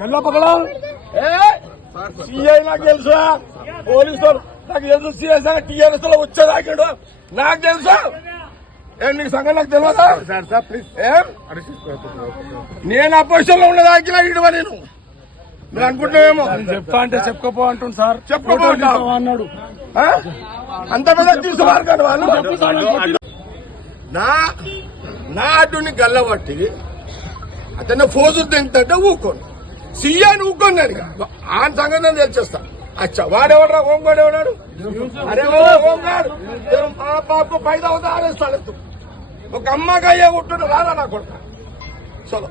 Galla పగలా CI నాకు తెలుసా, police నాకు తెలుసు, సిఐ టీఆర్ఎస్ లో వచ్చేదాకాడు నాకు తెలుసా. నీకు సంగతి నాకు తెలియదా? నేను అపోజిషన్ లో ఉన్నదాకా ఇడవ నేను మీరు అనుకుంటున్నామేమో. చెప్తా అంటే చెప్పుకోపో అంటుంది సార్. చెప్పుకోపో అన్నాడు. అంత పెద్ద తీసుకున్నారు కానీ వాళ్ళు నా అడ్డుని గల్లబట్టి అతను ఫోజు తింటే ఊకోండి, సీఎని ఊకోండి. ఆయన సంగతి నేను తెలిచేస్తా. అచ్చా వాడెవడరా హోంగాడు ఎవడాడు? అరే హోంగాడు పాపకు పైదా అవుతా ఆరేస్తాడు. ఒక అమ్మగా అయ్యే ఉంటుండే రారా నా కొడుక. చలో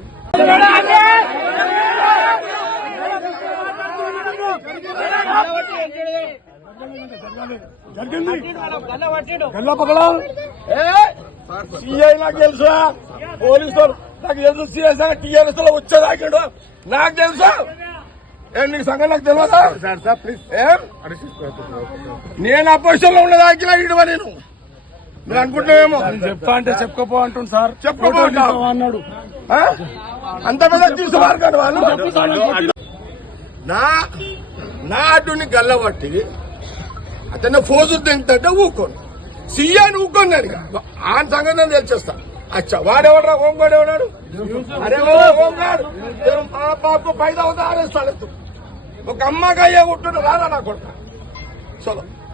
గల్లా పగలా సిఐ నాకు తెలుసా, పోలీసు నాకు తెలుసు, సిఐ టీఆర్ఎస్ లో వచ్చేదాకాడు నాకు తెలుసా. నీకు సంగతి నాకు తెలియదా? నేను అపోజిషన్ లో ఉన్నదాకా ఇడవ నేను మీరు అనుకుంటున్నామేమో. చెప్తా అంటే చెప్పుకోపో అంటుంది సార్. చెప్పుకోపో అన్నాడు. అంత పెద్ద తీసుకున్నారు కానీ వాళ్ళు నా అడ్డుని గల్లబట్టి అతను ఫోజు తింటే ఊకోండి, సీఎని ఊకోండి. ఆయన సంగతి నేను తెలిచేస్తా. అచ్చా వాడెవడరా హోంగాడు ఎవడాడు? అరే హోంగాడు పాపకు పైదా అవుతా ఆరేస్తాడు. ఒక అమ్మగా అయ్యే ఉంటుండే రారా నా కొడుక. చలో